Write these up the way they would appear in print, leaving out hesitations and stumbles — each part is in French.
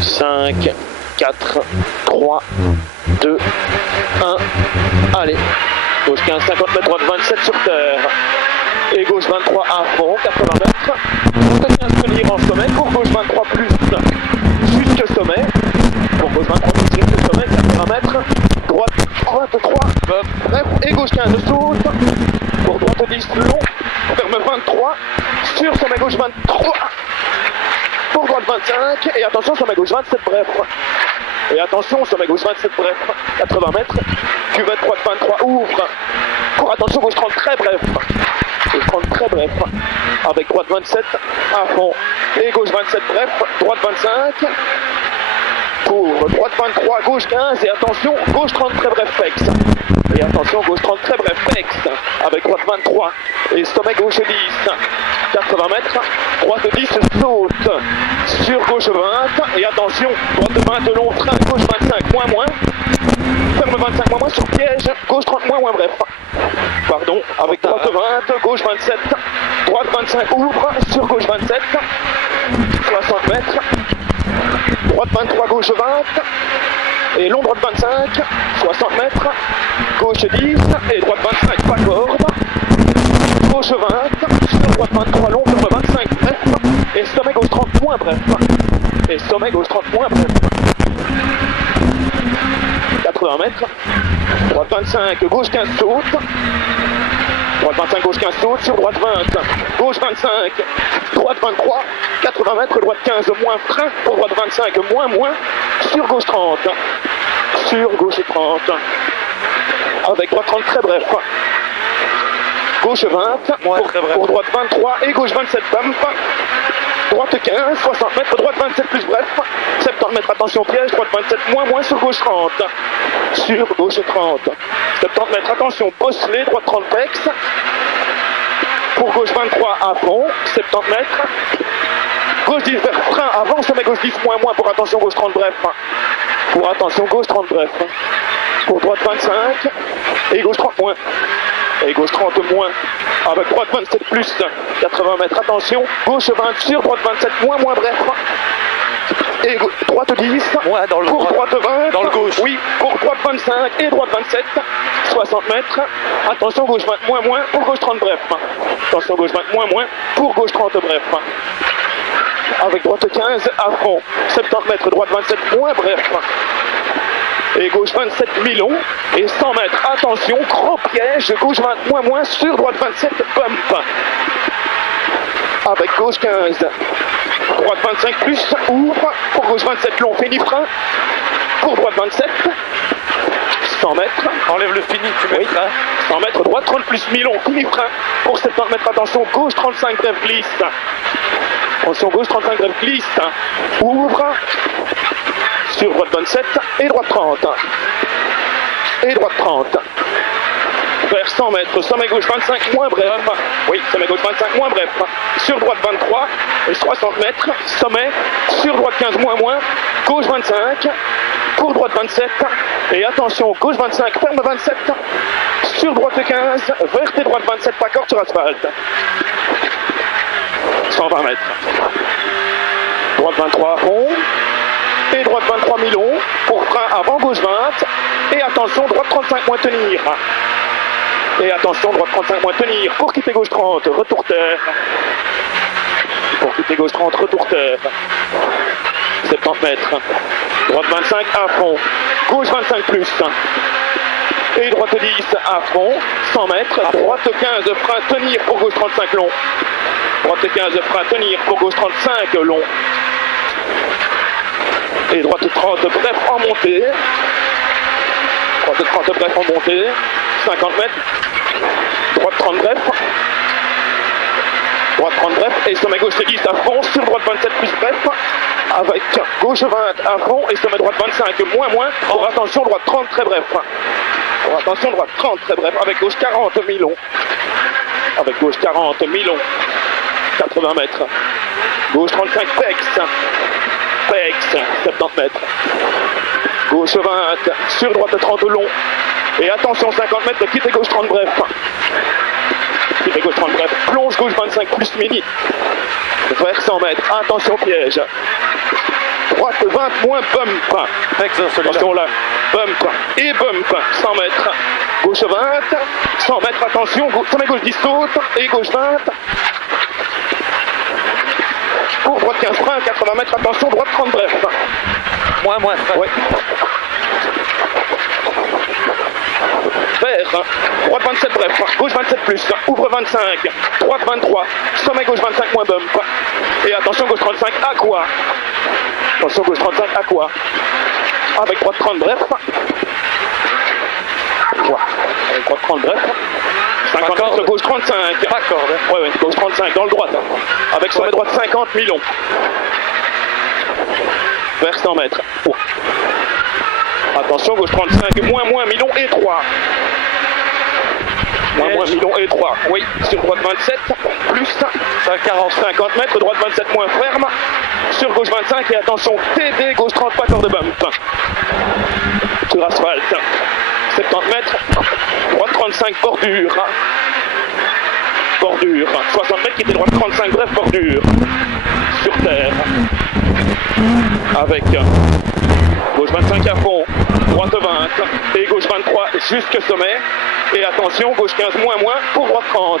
5, 4, 3, 2, 1. Allez. Gauche 15, 50 mètres, droite 27 sur terre. Et gauche 23 à fond, 80 mètres. Droite 15 tenir en sommet. Pour gauche 23 plus jusque sommet. Pour gauche 23 plus jusque sommet, 80 mètres. Droite 23, bref. Et gauche 15 saute. Pour droite 10 long. Ferme 23. Sur sommet gauche 23. Pour droite 25. Et attention, sommet gauche 27 bref. Et attention, sommet gauche 27 bref. 80 mètres. Cuvette droite 23 ouvre. Pour attention, gauche 30 très bref. Gauche 30 très bref. Avec droite 27 à fond. Et gauche 27 bref. Droite 25. Pour droite 23, gauche 15. Et attention, gauche 30 très bref flex. Et attention, gauche 30 très bref flex. Avec droite 23. Et sommet gauche 10. 80 mètres. Droite 10 saute. Sur gauche 20. Et attention, droite 20 long frein. Gauche 25 moins. Ferme 25 moins sur piège, gauche 30 moins bref. Pardon, avec droite 20, gauche 27, droite 25 ouvre, sur gauche 27, 60 mètres, droite 23, gauche 20, et long droite 25, 60 mètres, gauche 10, et droite 25, pas corde, gauche 20, sur droite 23, long, ferme 25 bref, et sommet gauche 30 moins bref, et sommet gauche 30 moins bref. 80 mètres, droite 25, gauche 15 saute, droite 25, gauche 15 saute, sur droite 20, gauche 25, droite 23, 80 mètres, droite 15 moins frein, pour droite 25 moins, sur gauche 30, sur gauche 30, avec droite 30 très bref, gauche 20, pour droite 23 et gauche 27 bump, droite 15, 60 mètres, droite 27 plus bref, 70 mètres, attention piège, droite 27 moins sur gauche 30, sur gauche 30, 70 mètres, attention bosselé, droite 30 pex, pour gauche 23 à fond, 70 mètres, gauche 10 vers frein avant, sommet gauche 10 moins pour attention gauche 30 bref, pour attention gauche 30 bref, pour droite 25 et gauche 30 moins. Et gauche 30 moins, avec droite 27 plus, 80 mètres, attention, gauche 20 sur, droite 27 moins bref, et droite 10, dans le pour droite 20, dans le gauche, oui, pour droite 25 et droite 27, 60 mètres, attention gauche 20 moins, pour gauche 30 bref, attention gauche 20 moins, pour gauche 30 bref, avec droite 15 à fond, 70 mètres, droite 27 moins bref, et gauche 27 milon, et 100 mètres, attention, gros piège, gauche 20 moins, sur droite 27, bump, avec gauche 15, droite 25 plus, ouvre, pour gauche 27 long, fini frein, pour droite 27, 100 mètres, enlève le fini, tu mets 100 mètres, droite 30 plus milon, fini frein, pour 70 mètres, attention, gauche 35 bref glisse, attention, gauche 35 bref glisse, ouvre, sur droite 27 et droite 30. Et droite 30. Vers 100 mètres, sommet gauche 25 moins bref. Oui, sommet gauche 25 moins bref. Sur droite 23 et 60 mètres, sommet, sur droite 15 moins, gauche 25, pour droite 27. Et attention, gauche 25, ferme 27. Sur droite 15, verte et droite 27, pas corde sur asphalte. 120 mètres. Droite 23 à fond. Et droite 23 milon, pour frein avant gauche 20, et attention droite 35 moins tenir, et attention droite 35 moins tenir, pour quitter gauche 30, retour terre, pour quitter gauche 30, retour terre, 70 mètres, droite 25 à fond, gauche 25 plus, et droite 10 à fond, 100 mètres, droite 15 frein tenir pour gauche 35 long, droite 15 frein tenir pour gauche 35 long, et droite 30 bref en montée, droite 30 bref en montée, 50 mètres, droite 30 bref, droite 30 bref, et sommet gauche 10 à fond, sur droite 27 plus bref, avec gauche 20 à fond, et sommet droite 25 moins, pour attention droite 30 très bref, pour attention droite 30 très bref, avec gauche 40 milon, avec gauche 40 milon, 80 mètres, gauche 35 pex, 70 mètres, gauche 20, sur droite 30 long, et attention 50 mètres de quitte et gauche 30 bref, quitte et gauche 30 bref, plonge gauche 25 plus mini, vers 100 mètres, attention piège, droite droite 20 moins bump. Attention là, bump et bump, 100 mètres. Gauche 20, 100 mètres, attention, sommet gauche 10 saute et gauche 20. Pour droite 15 frein, 80 mètres, attention, droite 30 bref. Moins, ouais. Vert, droite 27 bref, gauche 27 plus, ouvre 25, droite 23, sommet gauche 25 moins bump. Et attention gauche 35, aqua. Attention gauche 35, aqua. Avec droite 30 bref. Ouais. Avec droite 30 bref. 50 mètres, gauche 35. Pas corde. Ouais, gauche 35 dans le droite. Avec sommet droite 50, Milon. Vers 100 mètres. Oh. Attention, gauche 35, moins, Milon et 3. Moins, Milon et 3. Oui, sur droite 27, plus 50 mètres, droite 27 moins ferme. Sur gauche 25 et attention, TD, gauche 30, pas corde de bump. Sur asphalte. 70 mètres, droite 35, bordure. Bordure. 60 mètres qui était droite 35, bref, bordure. Sur terre. Avec gauche 25 à fond, droite 20 et gauche 23 jusque sommet. Et attention, gauche 15 moins pour droite 30.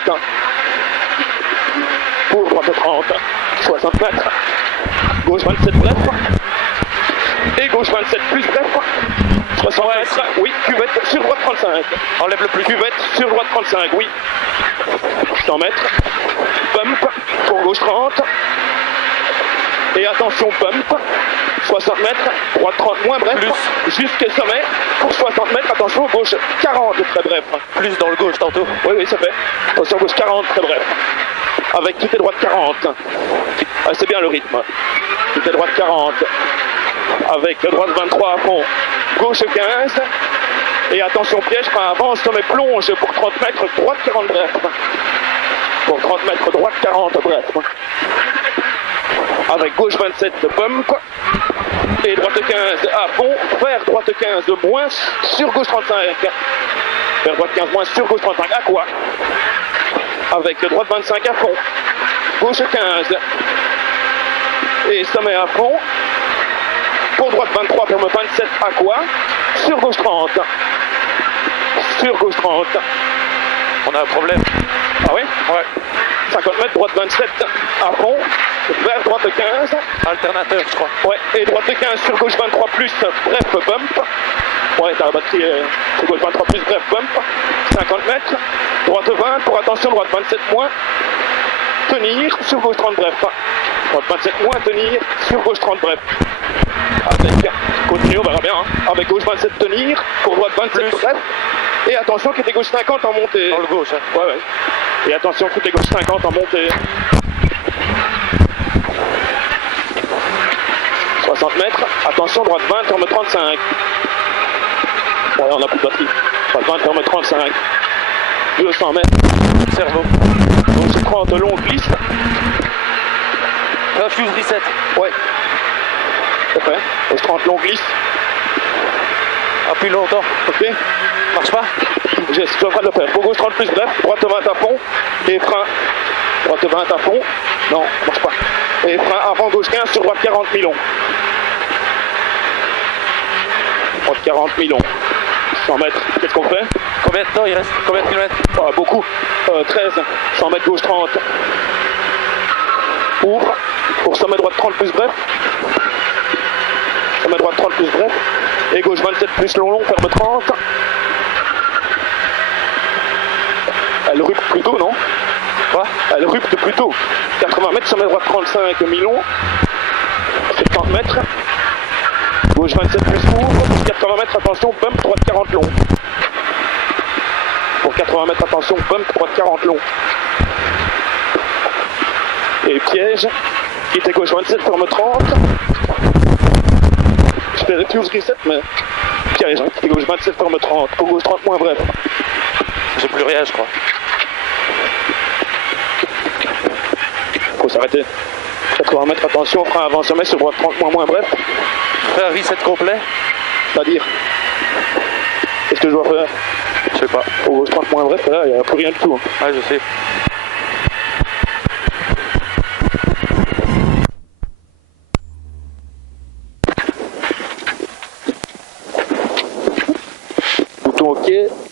Pour droite 30, 60 mètres. Gauche 27 bref. Et gauche 27 plus bref. 60 mètres, oui, cuvette sur droite 35. Enlève le plus. Cuvette sur droite 35, oui. 100 mètres. Bump pour gauche 30. Et attention, bump. 60 mètres, droite 30 moins bref. Plus. Jusqu'au sommet. Pour 60 mètres, attention, gauche 40 très bref. Plus dans le gauche tantôt. Oui, ça fait. Attention, gauche 40 très bref. Avec toutes les droites 40. Ah, c'est bien le rythme. Toutes les droites 40. Avec droite 23 à fond. Gauche 15. Et attention, piège, pas avance, sommet plonge pour 30 mètres, droite 40 bref. Pour 30 mètres, droite 40 bref. Avec gauche 27 de bump. Et droite 15 à fond. Vers droite 15 de moins sur gauche 35. Vers droite 15 moins sur gauche 35. À quoi? Avec droite 25 à fond. Gauche 15. Et sommet à fond. Pour droite 23, ferme 27 à quoi? Sur gauche 30. Sur gauche 30. On a un problème. Ah oui? Ouais. 50 mètres, droite 27 à fond. Vers droite 15. Alternateur, je crois. Ouais. Et droite 15 sur gauche 23 plus, bref, bump. Ouais, t'as la batterie sur gauche 23 plus, bref, bump. 50 mètres. Droite 20, pour attention, droite 27 moins. Tenir, sur gauche 30 bref. Droite 27 moins, tenir, sur gauche 30 bref. Avec, continue, on verra bien, hein. Avec gauche 27 tenir, pour droite 27 plus. Bref. Et attention, qui était gauche 50 en montée. Dans le gauche, hein. Ouais. Et attention, qui était gauche 50 en montée. 60 mètres, attention, droite 20, ferme 35. Ouais, on a plus de batterie. Droite 20, ferme 35. 200 mètres. Cerveau. Gauche 30, long glisse. Fuse reset. Ouais. C'est fait. Gauche 30, long glisse. Appuie longtemps. Ok. Marche pas? Je suis en train de le faire. Pour gauche 30 plus bref, droite 20 à fond. Et frein. Droite 20 à fond. Non, marche pas. Et frein avant gauche 15 sur droite 40 Milon. Droite 40 Milon. 100 mètres. Qu'est-ce qu'on fait? Combien de temps il reste? Combien de kilomètres? Ah, beaucoup. 13. 100 mètres gauche 30. Ouvre. Pour sommet droite 30 plus bref. Sommet droite 30 plus bref. Et gauche 27 plus long, ferme 30. Elle rupte plus tôt, non? Quoi? Elle rupte plus tôt. 80 mètres, sommet droite 35 Milon. 70 mètres. Gauche 27 plus ouvre. 80 mètres, attention, bump, droite 40 long. Pour 80 mètres, attention, bump, droite 40 long. Et piège. Qui était gauche 27, ferme 30. Je fais fuse reset, mais piège, hein. Qui était gauche 27, ferme 30. Pour gauche 30 moins bref. J'ai plus rien, je crois. Faut s'arrêter. 80 mètres, attention, frein avant sommet sur droite 30 moins bref. Faire un reset complet? C'est-à-dire, qu'est-ce que je dois faire? Je sais pas. Pour gauche 30 moins bref, là, il n'y a plus rien du tout. Hein. Ah, je sais. tout ok.